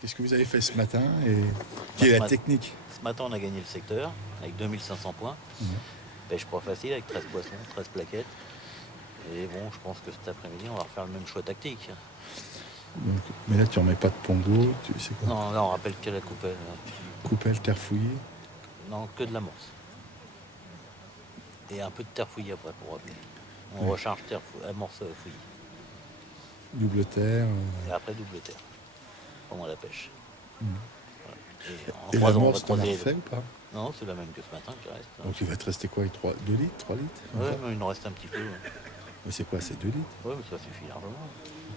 Qu'est-ce que vous avez fait ce matin et quelle est la technique? Ce matin, on a gagné le secteur avec 2500 points. Pêche pas facile avec 13 poissons, 13 plaquettes. Et bon, je pense que cet après-midi, on va refaire le même choix tactique. Donc, mais là, tu remets pas de pongo, tu sais quoi? Non, là, on rappelle que la coupelle. Coupelle, terre fouillée. Non, que de l'amorce. Et un peu de terre fouillée après pour rappeler. On Ouais. recharge amorce fouillée. Double terre. Et après, double terre. Pendant la pêche. Voilà. Et En 3 ans, on va l'amorce, t'en as croiser. refait ou pas? Non, c'est la même que ce matin qui reste. Donc il va te rester quoi? 2 litres, 3 litres? Ouais, mais il nous reste un petit peu. Ouais, Mais c'est quoi? C'est 2 litres? ouais, mais ça suffit largement.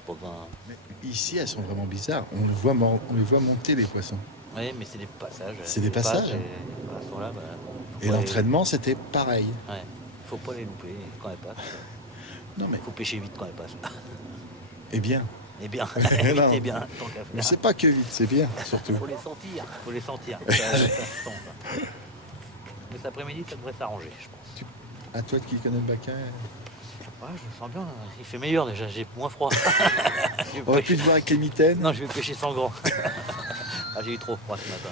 Pas besoin... Mais ici, elles sont vraiment bizarres. On les voit monter, les poissons. Ouais, mais c'est des passages. C'est des passages. Et à ce moment-là, Et l'entraînement, c'était pareil. Ouais, faut pas les louper quand elles passent. Non, mais. Faut pêcher vite quand elles passent. Eh bien. Et bien, Non. vite et bien, tant qu'à Mais faire. c'est pas que vite, c'est bien, surtout. Faut les sentir. Faut les sentir. Ça se sent, ça. Mais cet après-midi, ça devrait s'arranger, je pense. À toi qui connais le baquin, Ouais, je me sens bien. Il fait meilleur déjà, j'ai moins froid. on aurait pu te voir avec les mitaines. Non, je vais pêcher sans gants. Ah, j'ai eu trop froid ce matin.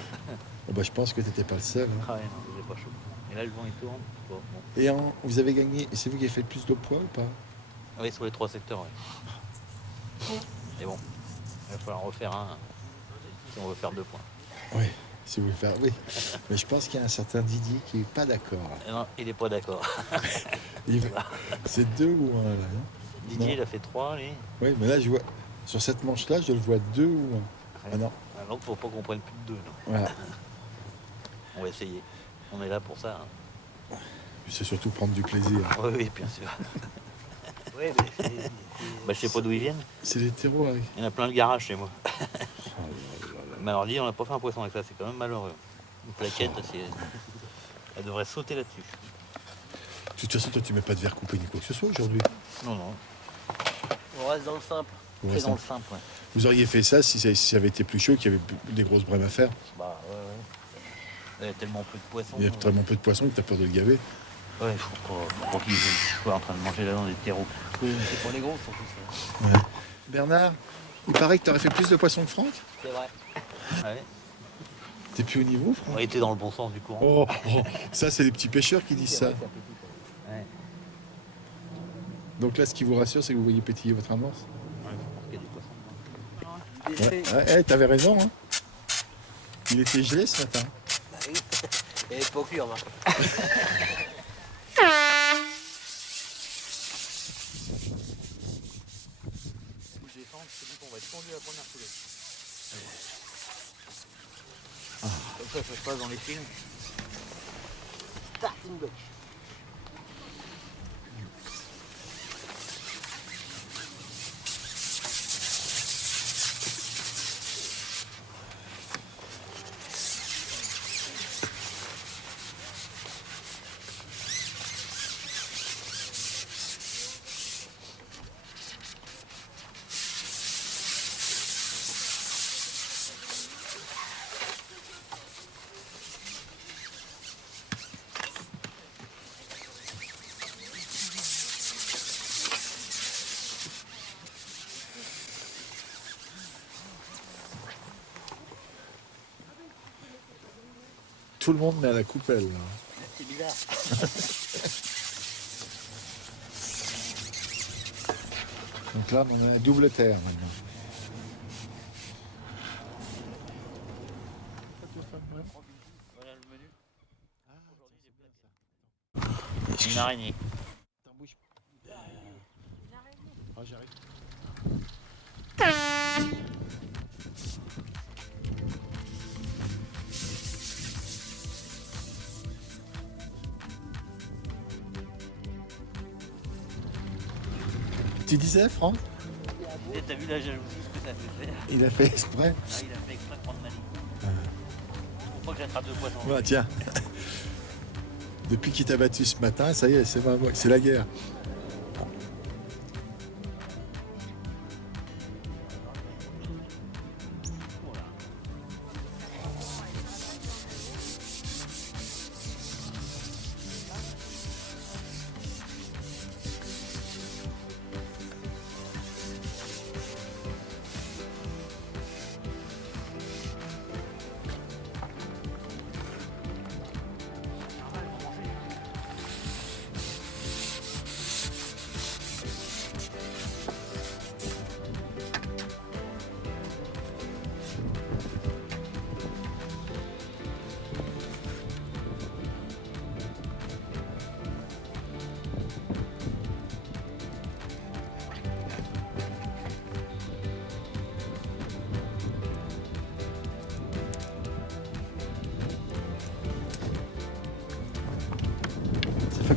Oh, bah, je pense que t'étais pas le seul. Hein. Ah ouais, non, j'ai pas chaud. Et là, le vent, il tourne. Bon. Et vous avez gagné, c'est vous qui avez fait le plus de poids ou pas? Oui, sur les 3 secteurs, ouais. Et bon, il va falloir en refaire un si on veut faire 2 points. Oui, si vous voulez faire, oui. Mais je pense qu'il y a un certain Didier qui est pas d'accord. Et non, il est pas d'accord. C'est 2 ou 1 là, non? Didier, Non. il a fait 3, lui. Oui, mais là, je vois, sur cette manche-là, je le vois 2 ou 1. Ah non, Ah non, faut pas qu'on prenne plus de 2, non. voilà. On va essayer. On est là pour ça. Hein. C'est surtout prendre du plaisir. Oui, oui, bien sûr. Oui, mais bah, je sais pas d'où ils viennent. C'est les terreaux, oui. Il y en a plein le garage chez moi. Oh là là là. Mais alors, dis, on n'a pas fait un poisson avec ça, c'est quand même malheureux. Une plaquette, elle devrait sauter là-dessus. De toute façon, toi, tu mets pas de verre coupé ni quoi que ce soit aujourd'hui. Non, non. On reste dans le simple. Ouais, C'est dans le simple, ouais. Vous auriez fait ça si ça avait été plus chaud, qu'il y avait des grosses brèmes à faire. Bah, ouais. Il y a tellement peu de poissons. Il y a tellement peu de poissons que t'as peur de le gaver. Ouais, faut pas qu'ils soient en train de manger là dans des terreaux. C'est pour les gros, surtout ça. Ouais. Bernard, il paraît que t'aurais fait plus de poissons que Franck. C'est vrai. Ouais. T'es plus au niveau, Franck? On était dans le bon sens du courant. Oh, ça, c'est les petits pêcheurs qui disent ça. Vrai, c'est ouais. Donc là, ce qui vous rassure, c'est que vous voyez pétiller votre amorce. Ouais, je pense qu'il y a du poisson. Ouais, t'avais raison. Hein. Il était gelé ce matin. Et pas cuire, va. Je descends, je te dis qu'on va être tendu à la première coulée. Comme ça se passe dans les films. Starting block. Tout le monde met à la coupelle. Là. C'est bizarre. Donc là, on a la double terre maintenant. Voilà le menu. Aujourd'hui, j'ai plaqué. Une araignée. Ah, j'arrive. Tu disais, Franck? Et t'as vu la jalousie, ce que ça fait faire? Il a fait exprès. Ah, il a fait exprès de prendre ma ligne. Faut pas que j'attrape 2 poissons. Voilà, tiens. Depuis qu'il t'a battu ce matin, ça y est, c'est la guerre.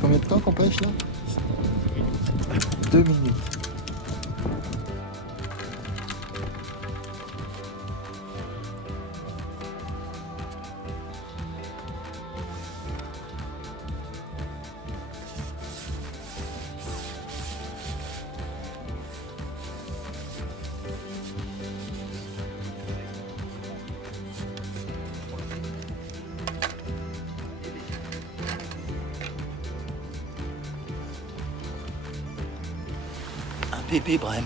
combien de temps qu'on pêche là? 2 minutes. Un bébé brème.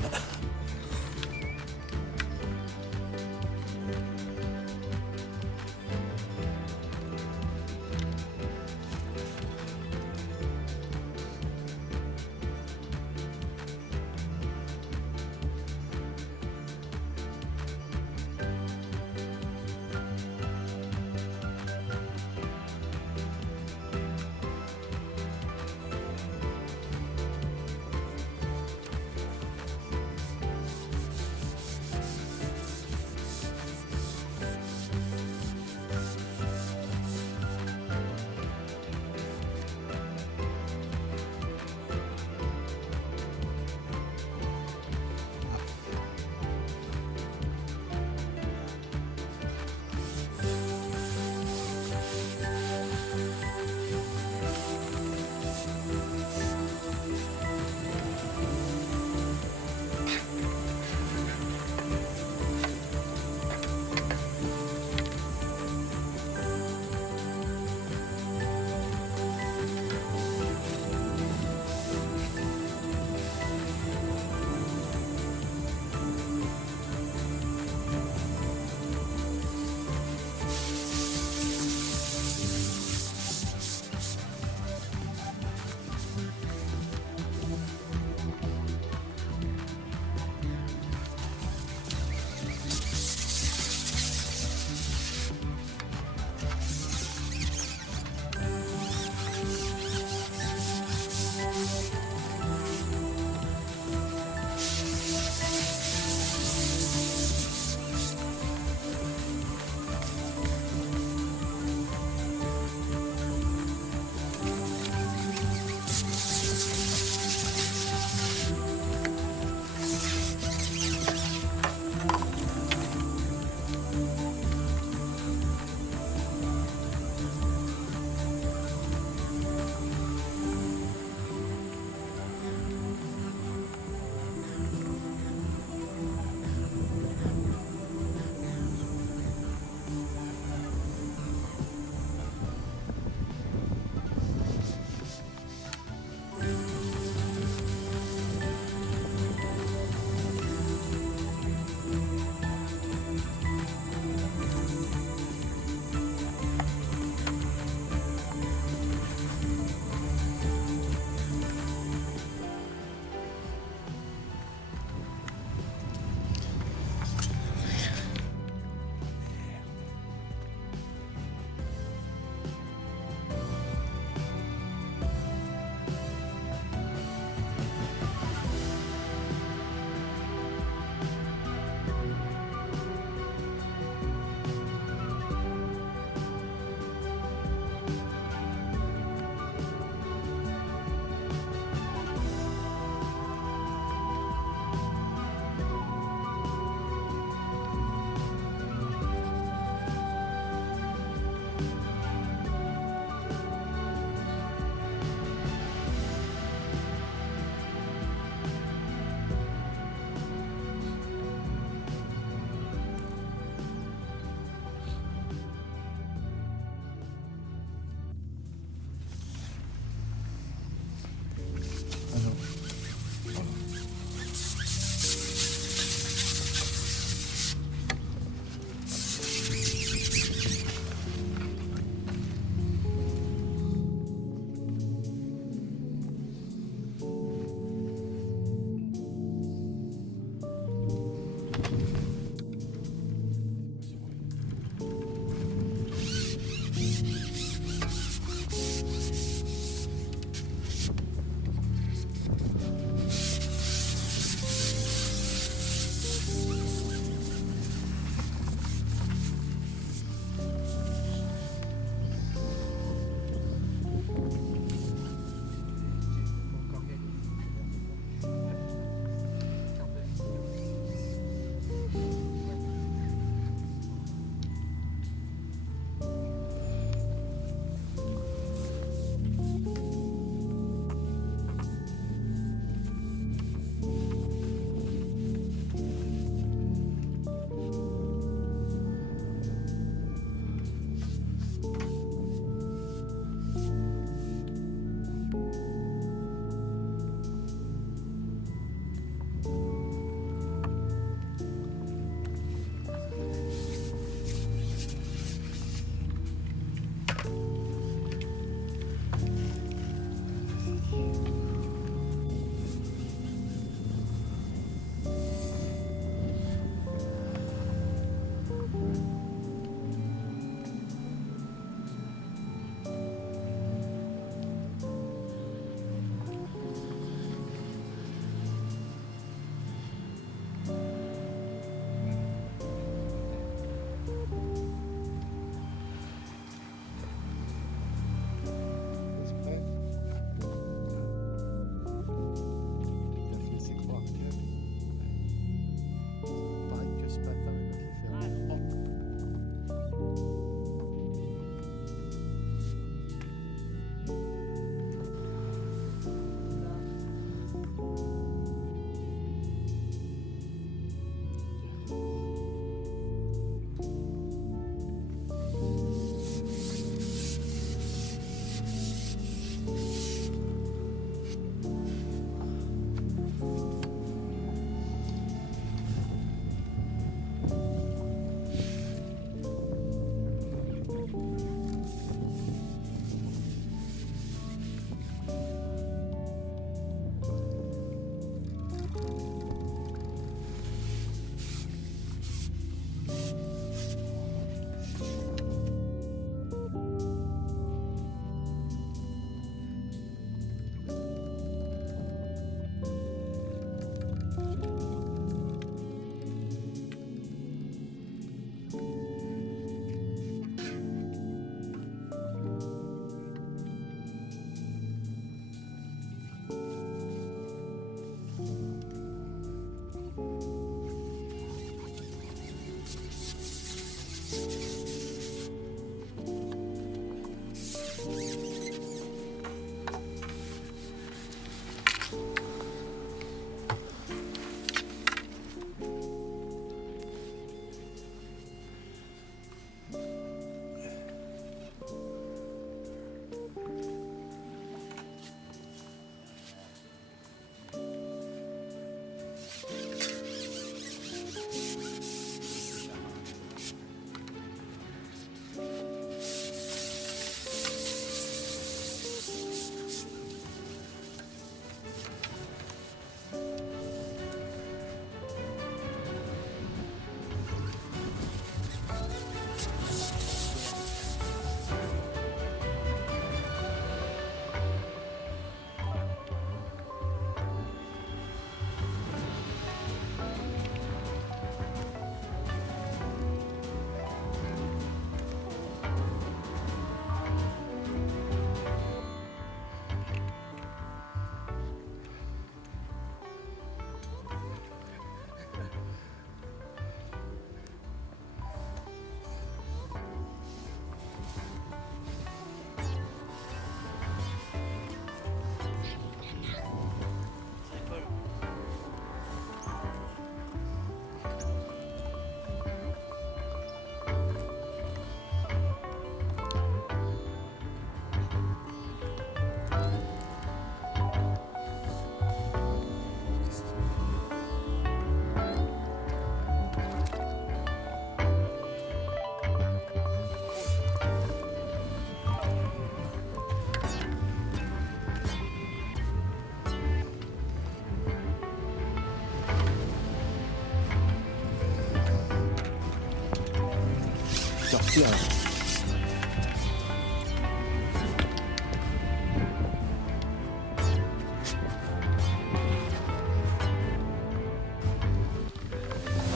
partir. Hein.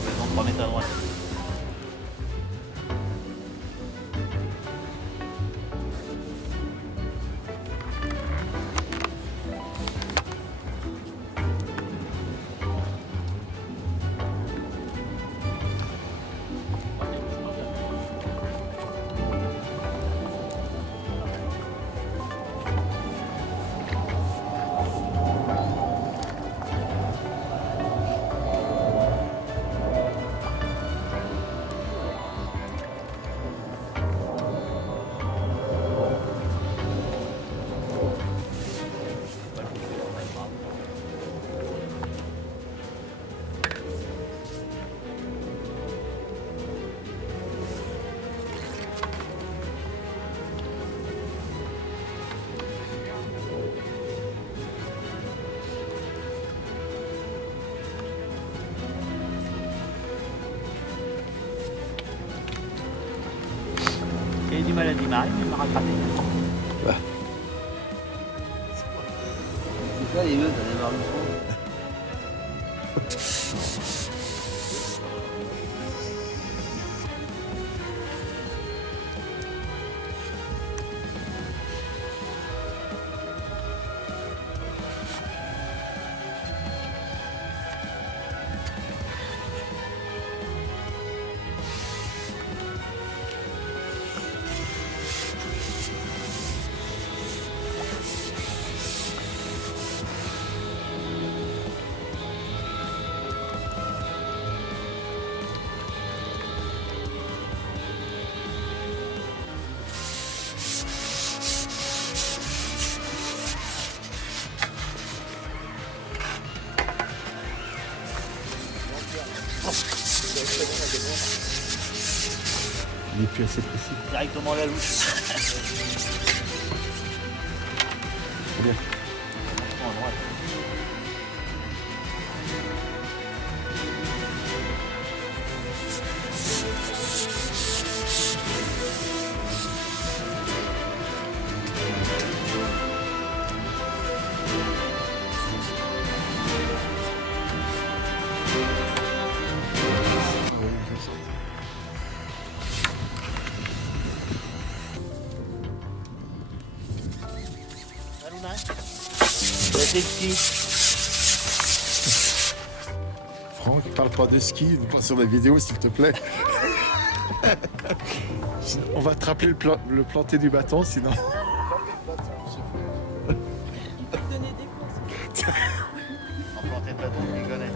Maison 3 mètres à droite. J'ai eu du mal à démarrer, mais il m'a rattrapé. C'est ça les meufs, ça démarre le fond. Il est plus assez précis. Directement à la louche. Bien. À droite. C'est le ski. Franck, parle pas de ski, pas sur la vidéo s'il te plaît. On va te rappeler le planter du bâton sinon. En planter de bâton, je les connais.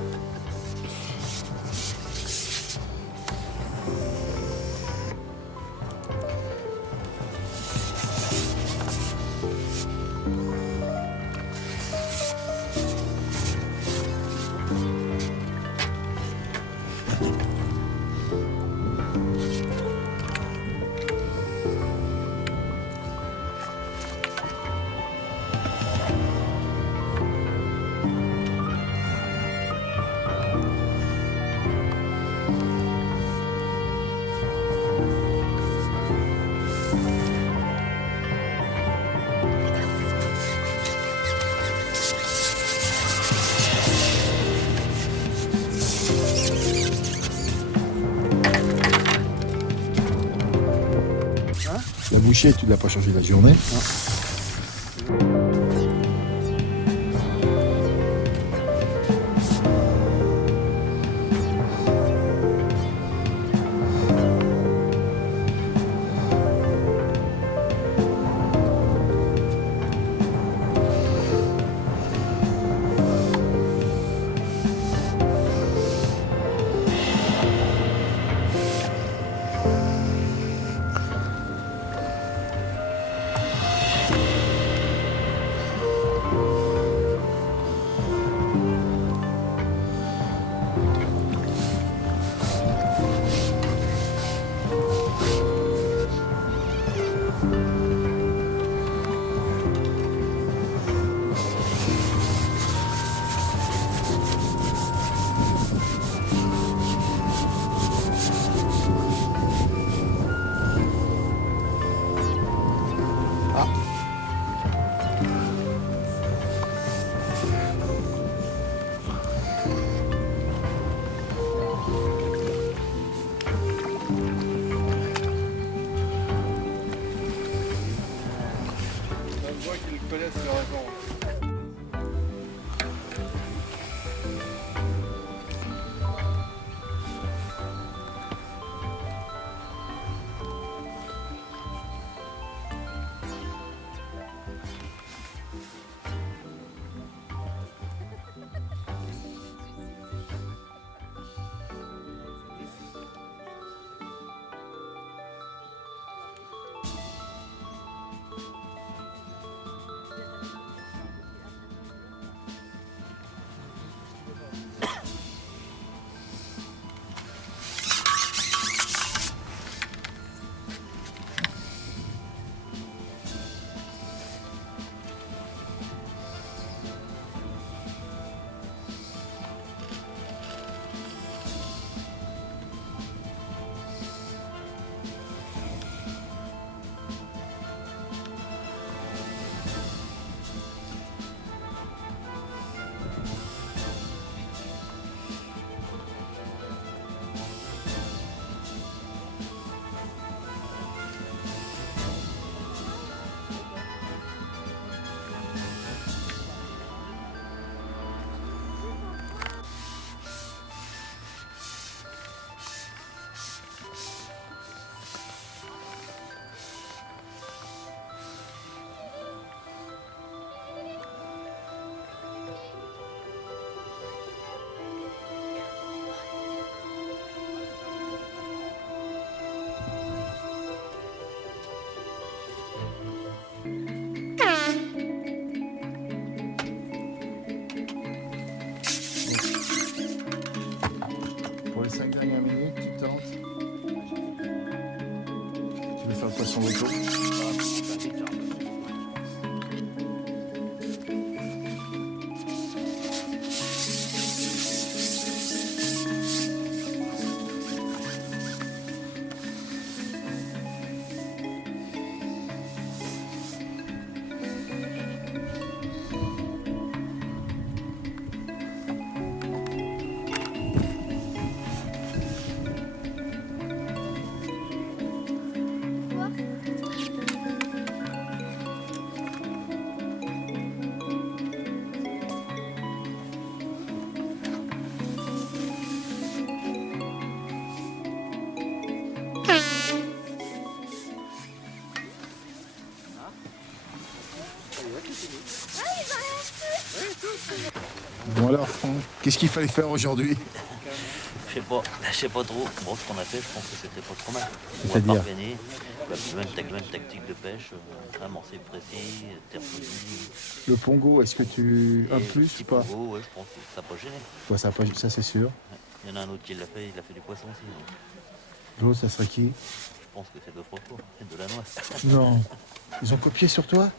La bouchée, tu ne l'as pas changé la journée. ton retour. Bon alors Franck, qu'est-ce qu'il fallait faire aujourd'hui? Je sais pas trop. Bon, ce qu'on a fait, je pense que c'était pas trop mal. C'est-à-dire On va pas gagner. Même tactique de pêche, amorcer précis, terre polie. Le pongo, est-ce que tu... Un plus petit ou pas? pongo, ouais, je pense que ça n'a pas gêné. Ouais, ça c'est sûr. Il y en a un autre qui l'a fait, il a fait du poisson aussi. Donc L'autre, ça serait qui? je pense que c'est de Froco, c'est de la noix. Non. Ils ont copié sur toi?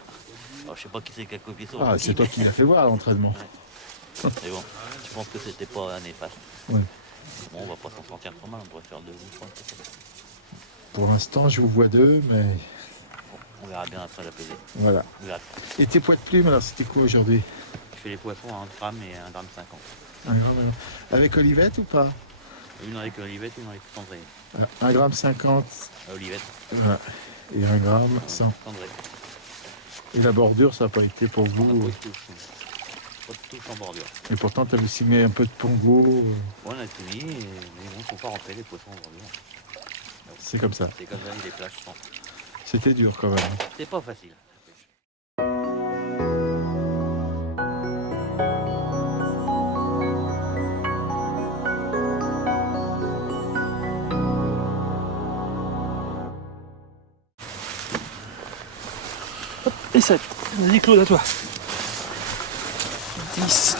Alors, je sais pas qui c'est qui a copié ça. Ah, c'est toi qui l'as fait voir à l'entraînement. Mais bon, je pense que c'était pas néfaste. Ouais. Bon, on va pas s'en sortir trop mal, on devrait faire 2 ou 3 peut-être. Pour l'instant, je vous vois deux, mais Bon, on verra bien après la pesée. voilà. On verra. Et tes poids de plume, alors c'était quoi aujourd'hui? Je fais les poissons à 1 gramme et 1 gramme 50. Un gramme, avec Olivette ou pas? Une avec Olivette, une avec Cendrée. 1 gramme 50 Olivette, voilà. Et 1 gramme 100. Cendrée. Et la bordure, ça n'a pas été pour On a pas vous. de touche. Pas de touche en bordure. Et pourtant, tu avais aussi mis un peu de pongo. Bon, on a tout mis, mais bon, faut pas rentrer les poissons en bordure. C'est comme ça. C'est comme ça, il est plages. Je pense. C'était dur quand même. C'est pas facile. Et 7. Vas-y Claude, à toi. 10.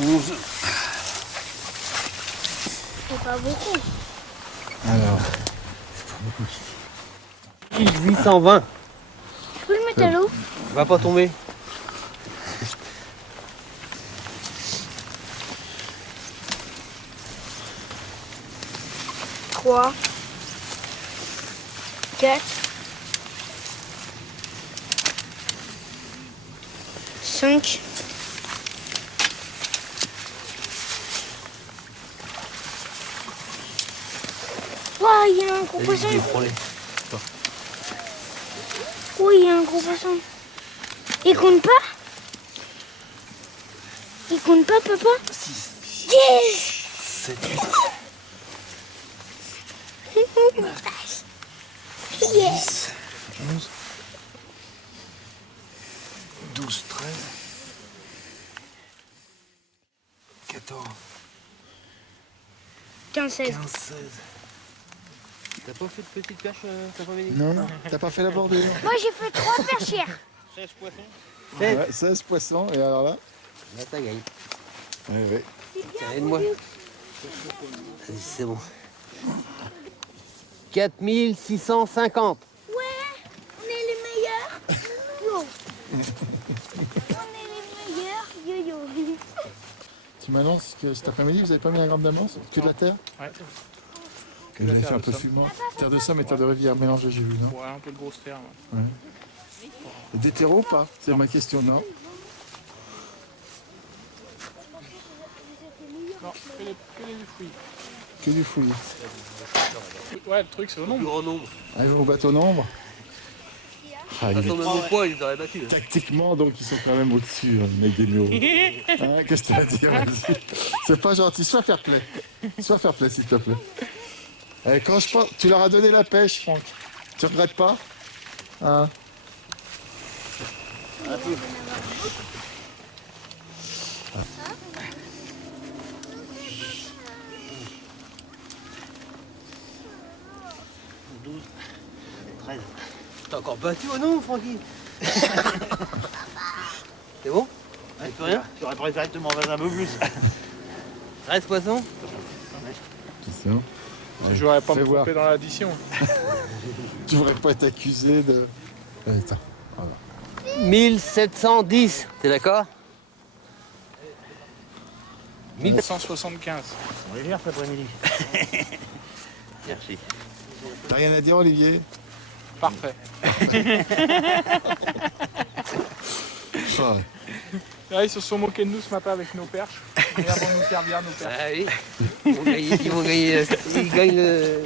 11. C'est pas beaucoup. Alors, 1820. Tu peux le mettre à l'eau? Va pas tomber. Trois. 4. 5. 3, il y a un gros poisson. Oui, il y a un gros poisson. Il compte pas? Il compte pas, papa? 6. Yes! 7. Yes! 11. 12, 13. 14. 15, 16. 15, 16. T'as pas fait de petite perche cet après-midi? non, non, t'as pas fait la bordure. Moi, j'ai fait 3 perchières. 16 poissons. Ouais, 16 poissons, et alors là? Là, ça gagne. Ouais. Tiens, aide-moi. Vas-y, c'est bon. 4650. Ouais, on est les meilleurs. Yo. On est les meilleurs. Yo, yo. Tu m'annonces que cet après-midi, vous avez pas mis 1 gramme d'amance? Que de la terre? Ouais. Vous avez fait un peu fumant. Terre de somme et terre de rivière mélangée, j'ai vu, non? Ouais, un peu de grosse terre. Ouais. Des terreaux ou pas? C'est ma question, non? Non, que les fruits. Que du fouillis. Ouais, le truc c'est au Plus nombre. grand nombre. Allez, au bateau nombre. Ah, De il toute est- façon, même au poids, ils auraient battu. hein. Tactiquement, donc, ils sont quand même au-dessus, hein, les murs. Hein, qu'est-ce que tu vas dire? Vas-y. C'est pas gentil. Sois fair play. Sois fair play, s'il te plaît. Quand je pense... Tu leur as donné la pêche, Franck. Tu regrettes pas? Hein? T'as encore battu au nombre, Francky? C'est bon? Ouais, plus rien. J'aurais préféré que tu m'en fasses un peu plus. 13 poissons? Attention. Je n'aurais pas Fais me voir. tromper dans l'addition. Tu voudrais pas être accusé de... Attends. 1710, t'es d'accord? 1175. On est bien cet après-midi. Merci. T'as rien à dire, Olivier? Parfait. Ah, Là, ils se sont moqués de nous ce matin avec nos perches. Mais avant de nous servir nos perches. Ah oui. Ils vont gagner, ils gagnent le...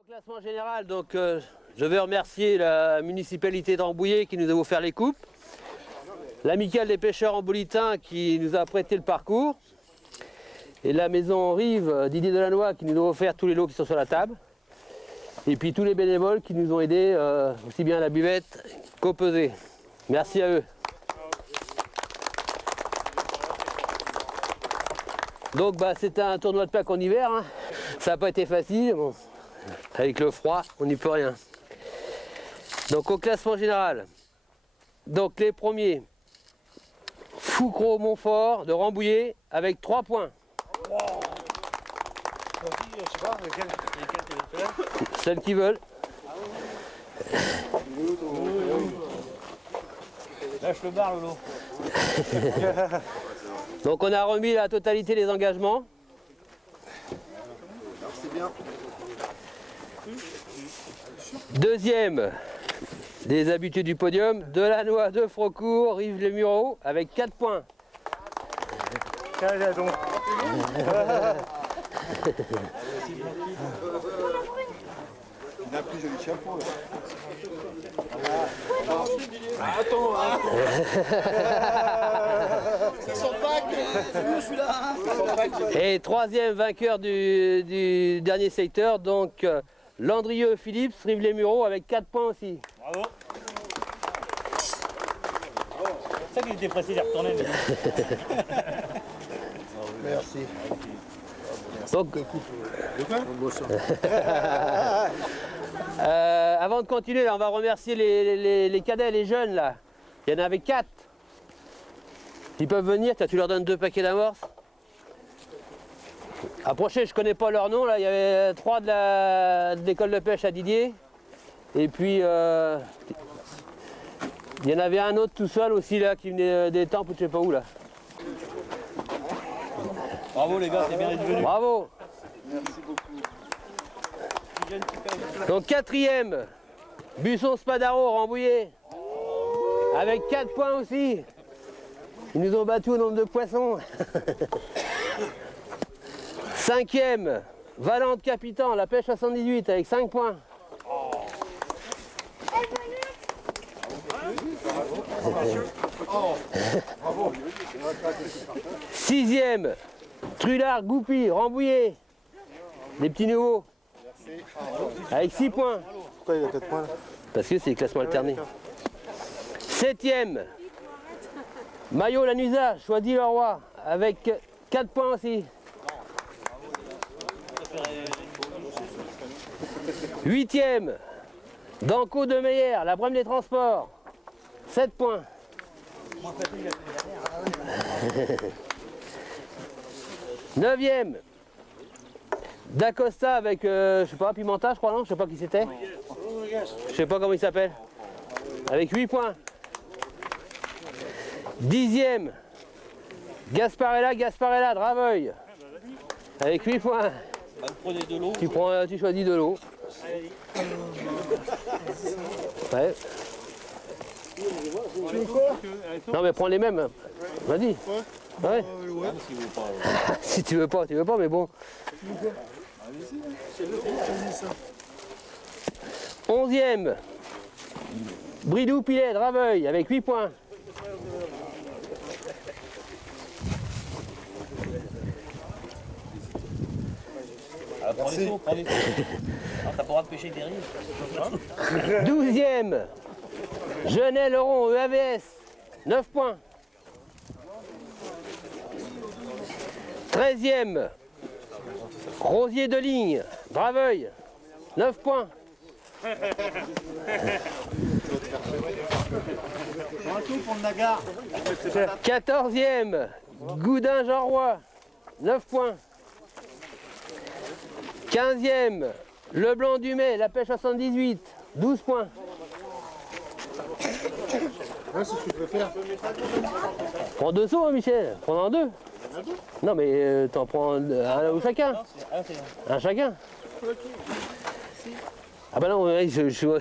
Au classement général, donc je veux remercier la municipalité d'Ambouillé qui nous a offert les coupes, l'amicale des pêcheurs ambolitains qui nous a prêté le parcours, et la maison Rive Didier Delannoy qui nous a offert tous les lots qui sont sur la table, et puis tous les bénévoles qui nous ont aidés aussi bien à la buvette qu'au pesé. Merci à eux. Donc c'était un tournoi de Pâques en hiver, hein. Ça n'a pas été facile. Bon. Avec le froid, on n'y peut rien. Donc au classement général, donc les premiers, Foucro-Montfort de Rambouillet avec 3 points. Celles qui veulent. Lâche le bar, Lolo. Donc on a remis la totalité des engagements. Deuxième, des habitués du podium, Delannoy de Frocourt, Rive-les-Mureaux avec 4 points. il a plus joli chapeau. Et troisième vainqueur du dernier secteur, donc Landrieux Philippe, Rive-les-Mureaux avec 4 points aussi. Bravo. C'est ça qu'il était pressé d'y retourner. Merci. Donc, avant de continuer, là, on va remercier les cadets, les jeunes là. Il y en avait 4. Ils peuvent venir, tu leur donnes 2 paquets d'amorces. Approchez, je ne connais pas leur nom, là. Il y avait 3 de l'école de pêche à Didier. Et puis il y en avait un autre tout seul aussi là qui venait des temples, je sais pas où là. Bravo les gars, c'est bien d'être venu. Bravo. Merci beaucoup. Donc quatrième, Busson Spadaro, Rambouillet, avec 4 points aussi. Ils nous ont battu au nombre de poissons. Cinquième, Valente Capitan, la pêche 78 avec 5 points. Sixième, Trulard Goupy, Rambouillet, les petits nouveaux, avec 6 points. Pourquoi il a 4 points là? Parce que c'est le classement alterné. Septième, Maillot Lanusa, Choisy-le-Roi, avec 4 points aussi. Huitième, Danco de Meyer, la Brème des Transports, 7 points. Neuvième, D'Acosta avec, je sais pas, Pimenta, je crois, non? Je sais pas qui c'était. Je sais pas comment il s'appelle. Avec 8 points. Dixième, Gasparella de Raveuil. Avec 8 points. Prenez de l'eau. Tu choisis de l'eau. Ouais. Non mais prends les mêmes. Vas-y. Ouais. Si tu veux pas, mais bon. 11e, Bridou Pilet de Raveuil avec 8 points. Prends les seaux, prends les seaux. Alors, t'as pas le droit de pêcher avec des rives. 12e, Genet Leron EAVS 9 points. 13e, Rosier de Ligne, Draveuil, 9 points. 14e, Goudin-Jean-Roy, 9 points. 15e, Leblanc-Dumay, la pêche 78, 12 points. Prends 2 sauts, hein, Michel. Prends-en 2. Non, mais t'en prends un ou chacun. Un chacun. Ah bah non, excuse-moi.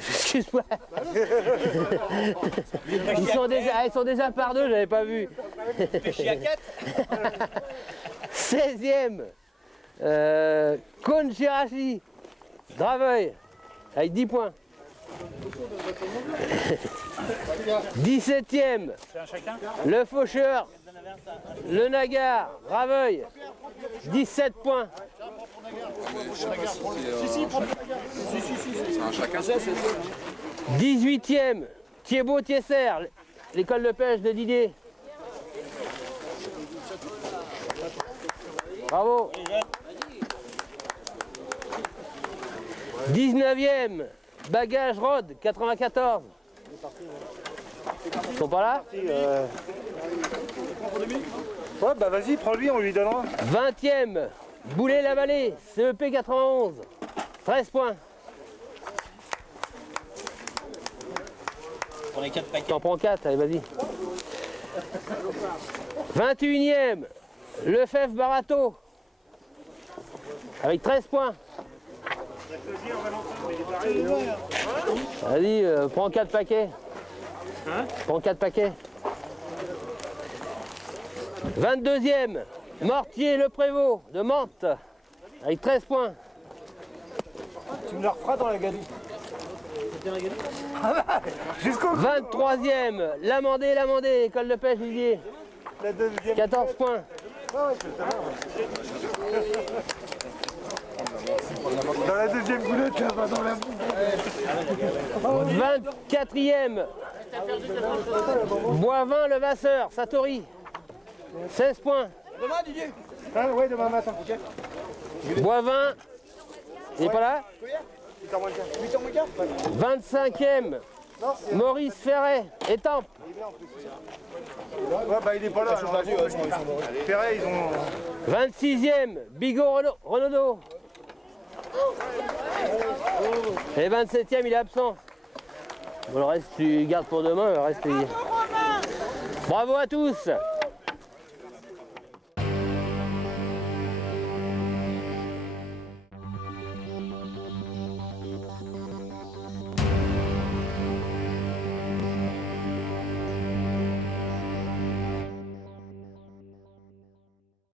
Ils sont déjà par 2, j'avais pas vu. 16e, Cône-Chirachi, Draveuil, avec 10 points. 17e, le Faucheur, le Nagar, Draveuil, 17 points. 18e, Thiébaut-Thiesser, l'école de pêche de Didier. Bravo. 19e, Bagage Rod, 94. Ils sont pas là? Ouais, bah vas-y, prends-lui, on lui donnera. 20e, Boulet-la-Vallée, CEP 91, 13 points. Pour les 4 paquets. T'en prends 4, allez, vas-y. 21e, Lefebvre Barato, avec 13 points. Vas-y, prends 4 paquets. Prends 4 paquets. 22e, Mortier Le Prévost de Mantes, avec 13 points. Tu me la referas dans la gadoue. Jusqu'au 23e, Lamandé, école de pêche Didier, la deuxième. 14 points. Dans la deuxième boulette, là, va dans la boue. 24e, Boivin Le Vasseur, Satori, 16 points. Ah ouais, demain matin. Boivin, il n'est pas là. 8h moins le quart. 25e, Maurice Ferret, Étampes, Ouais, bah il est pas là. Ferret, ils ont... 26e, Bigot Renaudot. Et 27e, il est absent. Bon, le reste, tu gardes pour demain, le reste, Bravo à tous.